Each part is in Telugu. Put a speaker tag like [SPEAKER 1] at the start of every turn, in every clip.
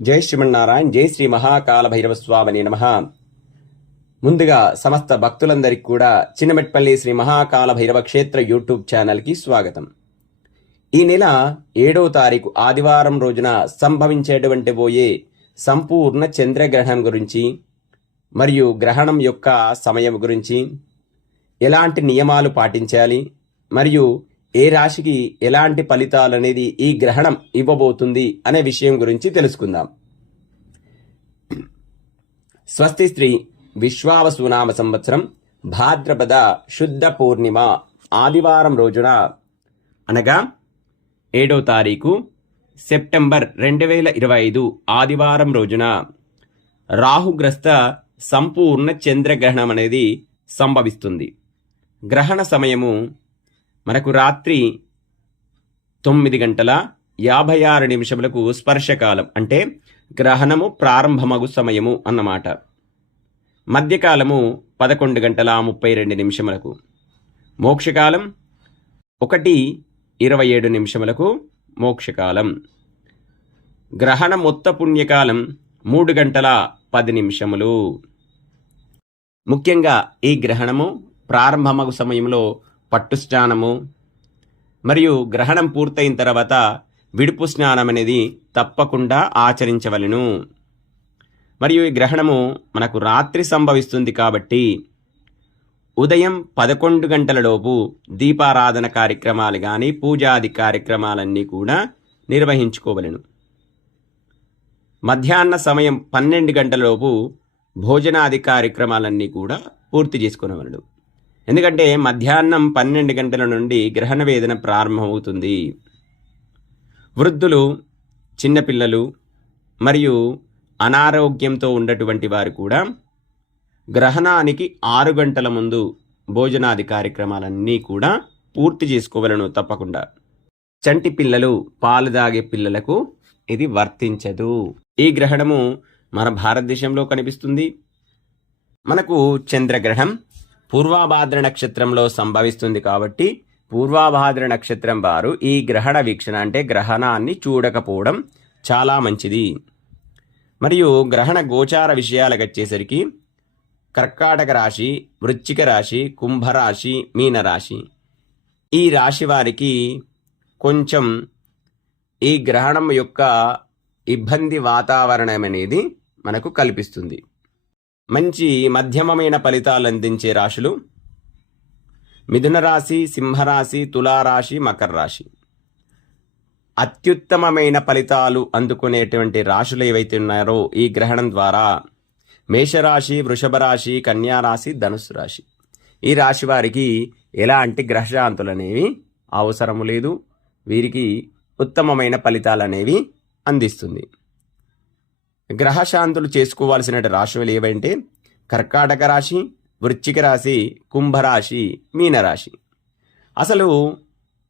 [SPEAKER 1] జై శ్రీమన్నారాయణ జై శ్రీ మహాకాల భైరవ స్వామిని నమ. ముందుగా సమస్త భక్తులందరికీ కూడా చిన్నమెట్పల్లి శ్రీ మహాకాల భైరవ క్షేత్ర యూట్యూబ్ ఛానల్కి స్వాగతం. ఈ నెల ఏడవ తారీఖు ఆదివారం రోజున సంభవించేటువంటి పోయే సంపూర్ణ చంద్రగ్రహణం గురించి మరియు గ్రహణం యొక్క సమయం గురించి ఎలాంటి నియమాలు పాటించాలి మరియు ఏ రాశికి ఎలాంటి ఫలితాలు అనేది ఈ గ్రహణం ఇవ్వబోతుంది అనే విషయం గురించి తెలుసుకుందాం. స్వస్తి స్త్రీ విశ్వావసునామ సంవత్సరం భాద్రపద శుద్ధ పూర్ణిమ ఆదివారం రోజున అనగా ఏడో తారీఖు సెప్టెంబర్ రెండు వేల ఇరవై ఐదు ఆదివారం రోజున రాహుగ్రస్త సంపూర్ణ చంద్రగ్రహణం అనేది సంభవిస్తుంది. గ్రహణ సమయము మనకు రాత్రి తొమ్మిది గంటల యాభై ఆరు నిమిషములకు స్పర్శకాలం అంటే గ్రహణము ప్రారంభమగు సమయము అన్నమాట. మధ్యకాలము పదకొండు గంటల ముప్పై రెండు నిమిషములకు మోక్షకాలం ఒకటి ఇరవై ఏడు నిమిషములకు మోక్షకాలం. గ్రహణ మొత్త పుణ్యకాలం మూడు గంటల పది నిమిషములు. ముఖ్యంగా ఈ గ్రహణము ప్రారంభమగు సమయంలో పట్టు స్నానము మరియు గ్రహణం పూర్తయిన తర్వాత విడుపు స్నానం అనేది తప్పకుండా ఆచరించవలెను. మరియు ఈ గ్రహణము మనకు రాత్రి సంభవిస్తుంది కాబట్టి ఉదయం పదకొండు గంటలలోపు దీపారాధన కార్యక్రమాలు కానీ పూజాది కార్యక్రమాలన్నీ కూడా నిర్వహించుకోవలెను. మధ్యాహ్న సమయం పన్నెండు గంటలలోపు భోజనాది కార్యక్రమాలన్నీ కూడా పూర్తి చేసుకునేవాళ్ళు ఎందుకంటే మధ్యాహ్నం పన్నెండు గంటల నుండి గ్రహణ వేదన ప్రారంభమవుతుంది. వృద్ధులు చిన్నపిల్లలు మరియు అనారోగ్యంతో ఉన్నటువంటి వారు కూడా గ్రహణానికి ఆరు గంటల ముందు భోజనాది కార్యక్రమాలన్నీ కూడా పూర్తి చేసుకోవలను తప్పకుండా. చంటి పిల్లలు పాలు దాగే పిల్లలకు ఇది వర్తించదు. ఈ గ్రహణము మన భారతదేశంలో కనిపిస్తుంది. మనకు చంద్రగ్రహం పూర్వాభాద్ర నక్షత్రంలో సంభవిస్తుంది కాబట్టి పూర్వాభాద్ర నక్షత్రం వారు ఈ గ్రహణ వీక్షణ అంటే గ్రహణాన్ని చూడకపోవడం చాలా మంచిది. మరియు గ్రహణ గోచార విషయాలకు వచ్చేసరికి కర్కాటక రాశి వృశ్చిక రాశి కుంభరాశి మీనరాశి ఈ రాశి వారికి కొంచెం ఈ గ్రహణం యొక్క ఇబ్బంది వాతావరణం అనేది మనకు కల్పిస్తుంది. మంచి మధ్యమమైన ఫలితాలు అందించే రాశులు మిథున రాశి సింహరాశి తులారాశి మకర రాశి అత్యుత్తమమైన ఫలితాలు అందుకునేటువంటి రాశులు ఏవైతే ఉన్నారో ఈ గ్రహణం ద్వారా మేషరాశి వృషభ రాశి కన్యారాశి ధనుసు రాశి. ఈ రాశి వారికి ఎలాంటి గ్రహశాంతులు అనేవి అవసరము లేదు. వీరికి ఉత్తమమైన ఫలితాలు అనేవి అందిస్తుంది. గ్రహశాంతులు చేసుకోవాల్సిన రాశులు ఏవంటే కర్కాటక రాశి వృశ్చిక రాశి కుంభరాశి మీనరాశి. అసలు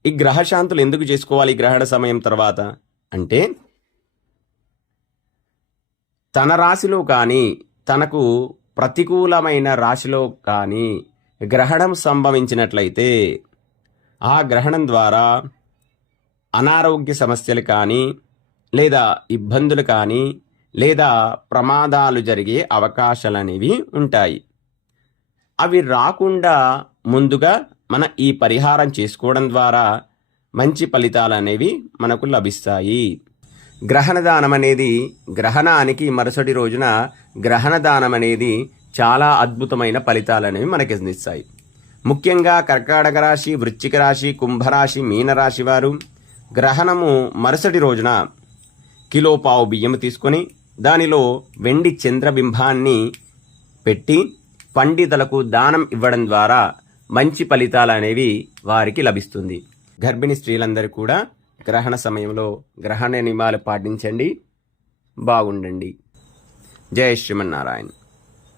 [SPEAKER 1] ఈ గ్రహశాంతులు ఎందుకు చేసుకోవాలి ఈ గ్రహణ సమయం తర్వాత? అంటే తన రాశిలో కానీ తనకు ప్రతికూలమైన రాశిలో కానీ గ్రహణం సంభవించినట్లయితే ఆ గ్రహణం ద్వారా అనారోగ్య సమస్యలు కానీ లేదా ఇబ్బందులు కానీ లేదా ప్రమాదాలు జరిగే అవకాశాలు అనేవి ఉంటాయి. అవి రాకుండా ముందుగా మన ఈ పరిహారం చేసుకోవడం ద్వారా మంచి ఫలితాలు అనేవి మనకు లభిస్తాయి. గ్రహణదానం అనేది గ్రహణానికి మరుసటి రోజున గ్రహణదానం అనేది చాలా అద్భుతమైన ఫలితాలు అనేవి మనకి అందిస్తాయి. ముఖ్యంగా కర్కాటక రాశి వృశ్చిక రాశి కుంభరాశి మీనరాశి వారు గ్రహణము మరుసటి రోజున కిలో పావు బియ్యం తీసుకొని దానిలో వెండి చంద్రబింబాన్ని పెట్టి పండితులకు దానం ఇవ్వడం ద్వారా మంచి ఫలితాలు అనేవి వారికి లభిస్తుంది. గర్భిణీ స్త్రీలందరూ కూడా గ్రహణ సమయంలో గ్రహణ నియమాలు పాటించండి. బాగుండండి. జయ శ్రీమన్నారాయణ.